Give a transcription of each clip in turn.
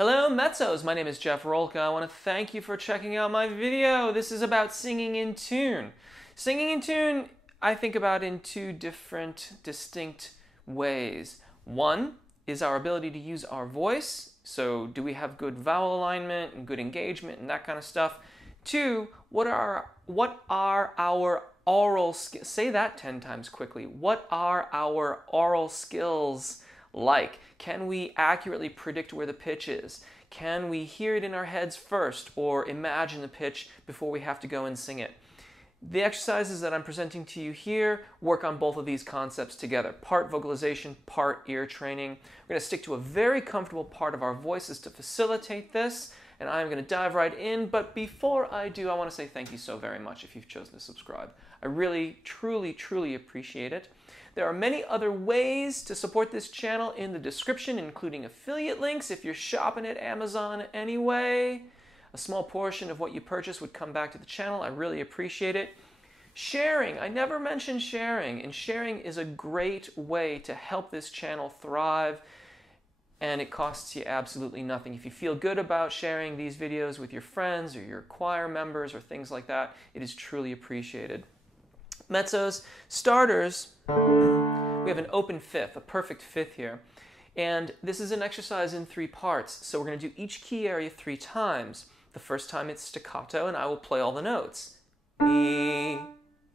Hello Mezzos, my name is Jeff Rolka. I want to thank you for checking out my video. This is about singing in tune. Singing in tune, I think about in two different, distinct ways. One is our ability to use our voice. So do we have good vowel alignment and good engagement and that kind of stuff? Two, what are our oral skills? Say that 10 times quickly. What are our oral skills like? Can we accurately predict where the pitch is? Can we hear it in our heads first or imagine the pitch before we have to go and sing it? The exercises that I'm presenting to you here work on both of these concepts together. Part vocalization, part ear training. We're going to stick to a very comfortable part of our voices to facilitate this, and I'm going to dive right in. But before I do, I want to say thank you so very much if you've chosen to subscribe. I really, truly, truly appreciate it. There are many other ways to support this channel in the description, including affiliate links if you're shopping at Amazon anyway. A small portion of what you purchase would come back to the channel. I really appreciate it. Sharing. I never mentioned sharing, and sharing is a great way to help this channel thrive, and it costs you absolutely nothing. If you feel good about sharing these videos with your friends or your choir members or things like that, it is truly appreciated. Mezzos, starters, we have an open fifth, a perfect fifth here. And this is an exercise in 3 parts. So we're going to do each key area 3 times. The first time it's staccato, and I will play all the notes. E,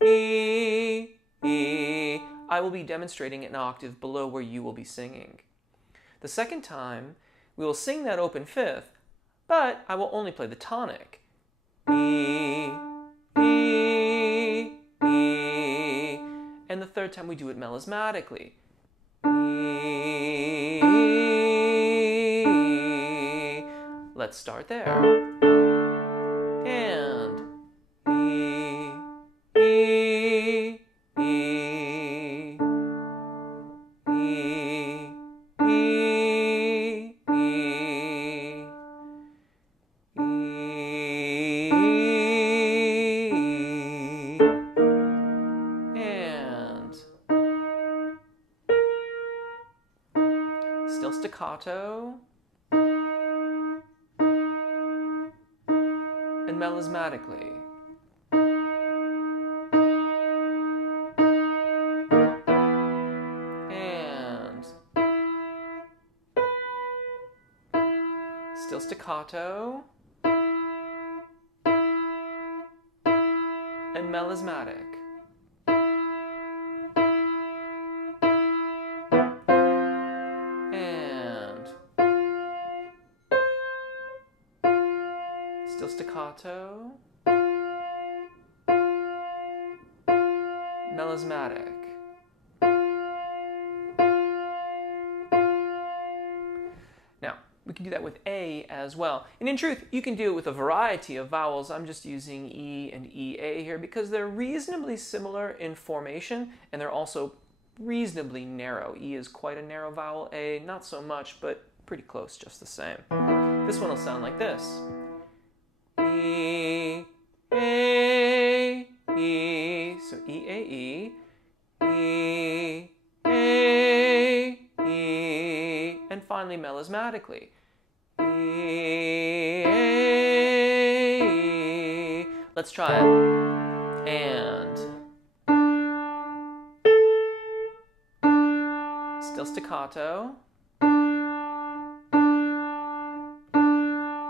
E, E. I will be demonstrating an octave below where you will be singing. The second time, we will sing that open fifth, but I will only play the tonic. E, E, E. And the third time we do it melismatically. E. Let's start there. And E, E, E, E, E, E, E, and still staccato and melismatically. And still staccato and melismatic. And still staccato, melismatic. Now, we can do that with A as well. And in truth, you can do it with a variety of vowels. I'm just using E and EA here because they're reasonably similar in formation, and they're also reasonably narrow. E is quite a narrow vowel, A not so much, but pretty close just the same. This one will sound like this. E, A, E, so E, A, E, E, A, E, and finally melismatically. E, A, E. Let's try it. And still staccato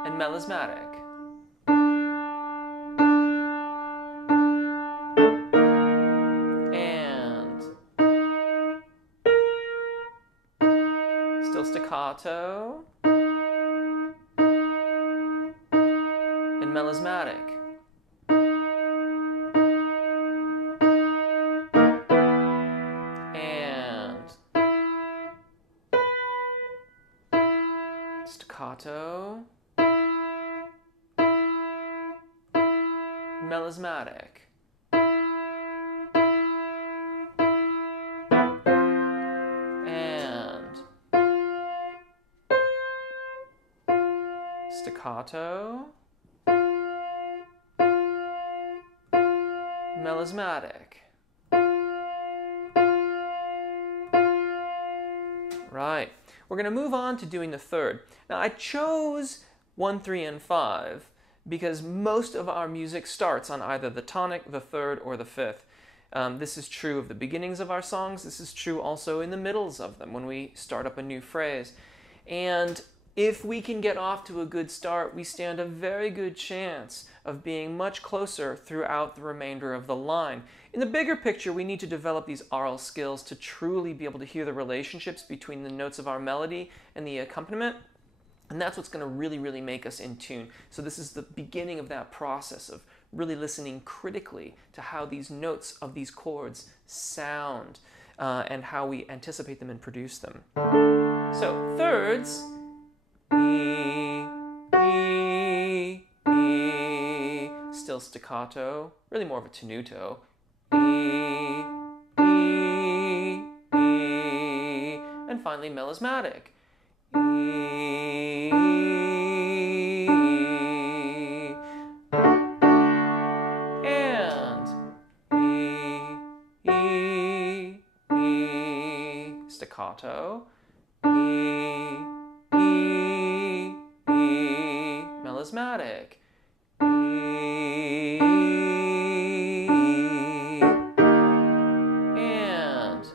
and melismatic. Still staccato and melismatic. And staccato, melismatic. Staccato, melismatic. Right. We're going to move on to doing the third. Now I chose 1, 3, and 5 because most of our music starts on either the tonic, the third, or the fifth. This is true of the beginnings of our songs. This is true also in the middles of them when we start up a new phrase. And if we can get off to a good start, we stand a very good chance of being much closer throughout the remainder of the line. In the bigger picture, we need to develop these aural skills to truly be able to hear the relationships between the notes of our melody and the accompaniment. And that's what's going to really, really make us in tune. So this is the beginning of that process of really listening critically to how these notes of these chords sound and how we anticipate them and produce them. So thirds, E, E, E, still staccato, really more of a tenuto. E, E, E, and finally melismatic. E, and E, staccato. E, melismatic. E, and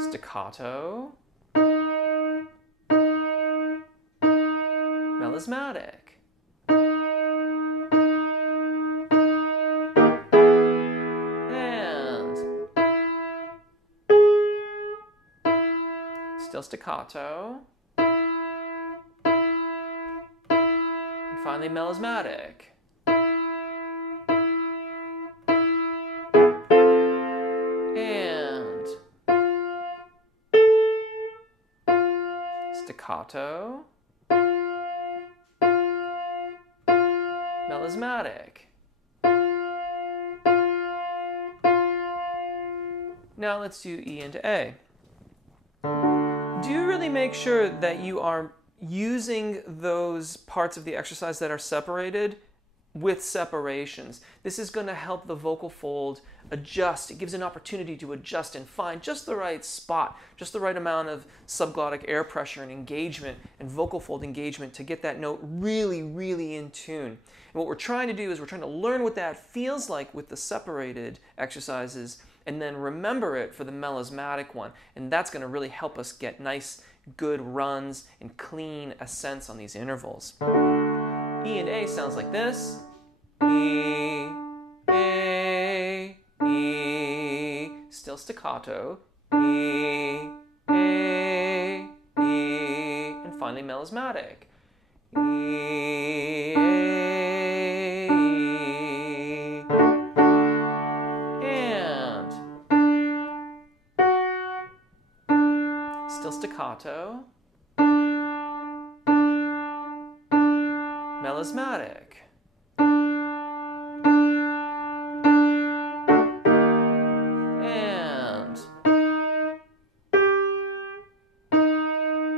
staccato. Melismatic. And still staccato. And finally melismatic. And staccato. Melismatic. Now let's do E into A. Do really make sure that you are using those parts of the exercise that are separated with separations. This is going to help the vocal fold adjust. It gives an opportunity to adjust and find just the right spot, just the right amount of subglottic air pressure and engagement and vocal fold engagement to get that note really, really in tune. And what we're trying to do is we're trying to learn what that feels like with the separated exercises and then remember it for the melismatic one. And that's going to really help us get nice, good runs and clean ascents on these intervals. E and A sounds like this. E, A, E, still staccato. E, A, E, and finally melismatic. E, A, E, and still staccato. Melismatic. And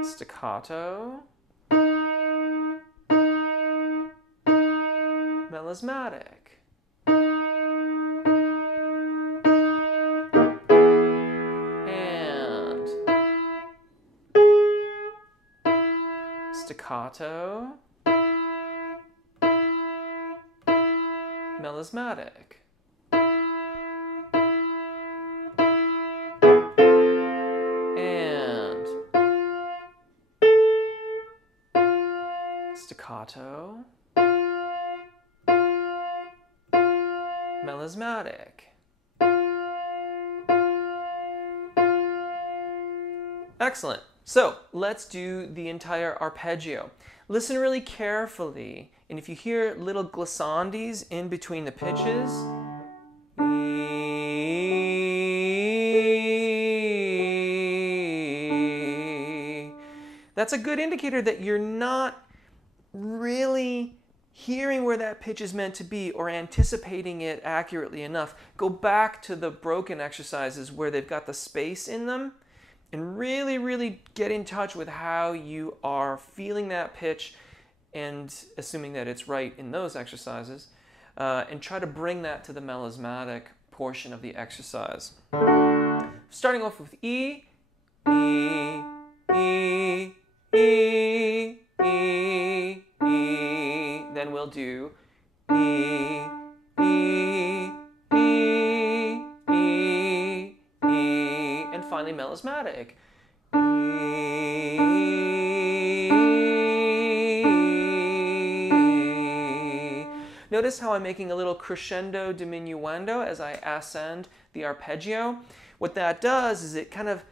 staccato. Melismatic. And staccato. Melismatic. And staccato. Melismatic. Excellent. So let's do the entire arpeggio. Listen really carefully, and if you hear little glissandes in between the pitches, that's a good indicator that you're not really hearing where that pitch is meant to be or anticipating it accurately enough. Go back to the broken exercises where they've got the space in them and really, really get in touch with how you are feeling that pitch and assuming that it's right in those exercises, and try to bring that to the melismatic portion of the exercise. starting off with E, E, E, E, E, E. Then we'll do E, E, E, E, E, and finally melismatic. E. Notice how I'm making a little crescendo diminuendo as I ascend the arpeggio. What that does is it kind of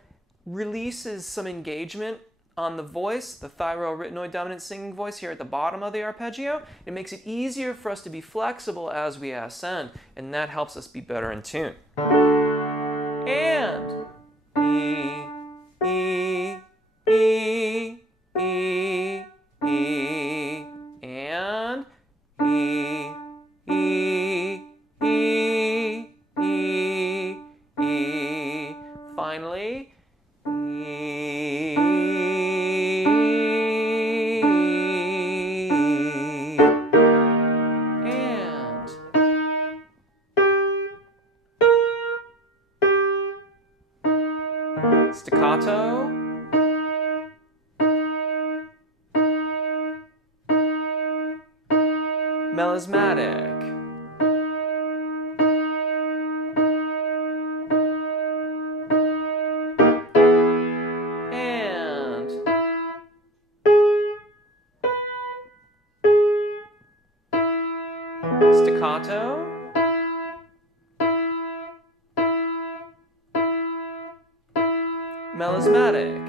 releases some engagement on the voice, the thyroarytenoid dominant singing voice here at the bottom of the arpeggio. It makes it easier for us to be flexible as we ascend, and that helps us be better in tune. And E, E, E, E, E, and E, E, E, E, E. Finally, E. And staccato. Melismatic. And staccato. Melismatic.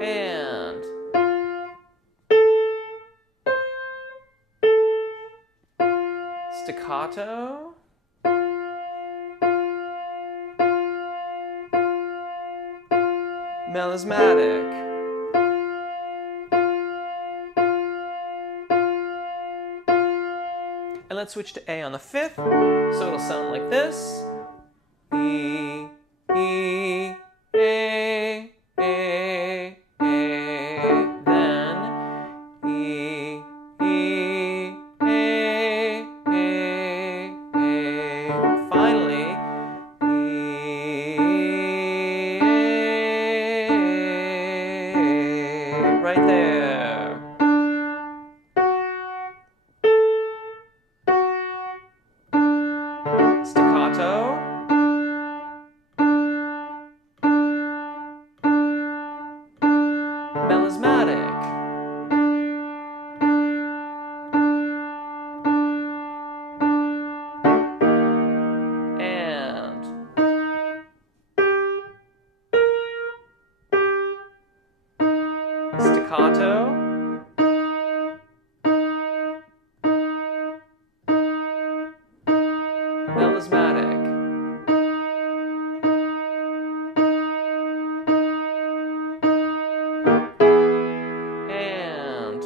And staccato. Melismatic. And let's switch to A on the fifth, so it'll sound like this. E, E, A, A, A. Then E, E, A, A, A. Finally, E, A, right there. Staccato. Melismatic. And staccato. Melismatic. And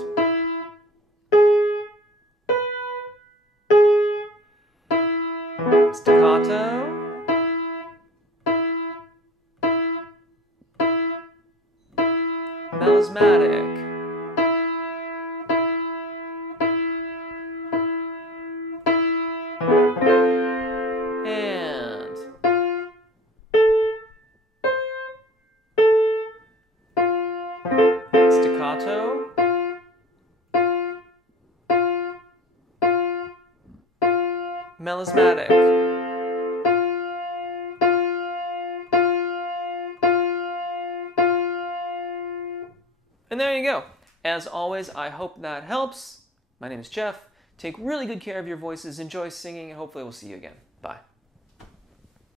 staccato. Melismatic. And staccato. Melismatic. And there you go. As always, I hope that helps. My name is Jeff. Take really good care of your voices, enjoy singing, and hopefully we'll see you again. Bye.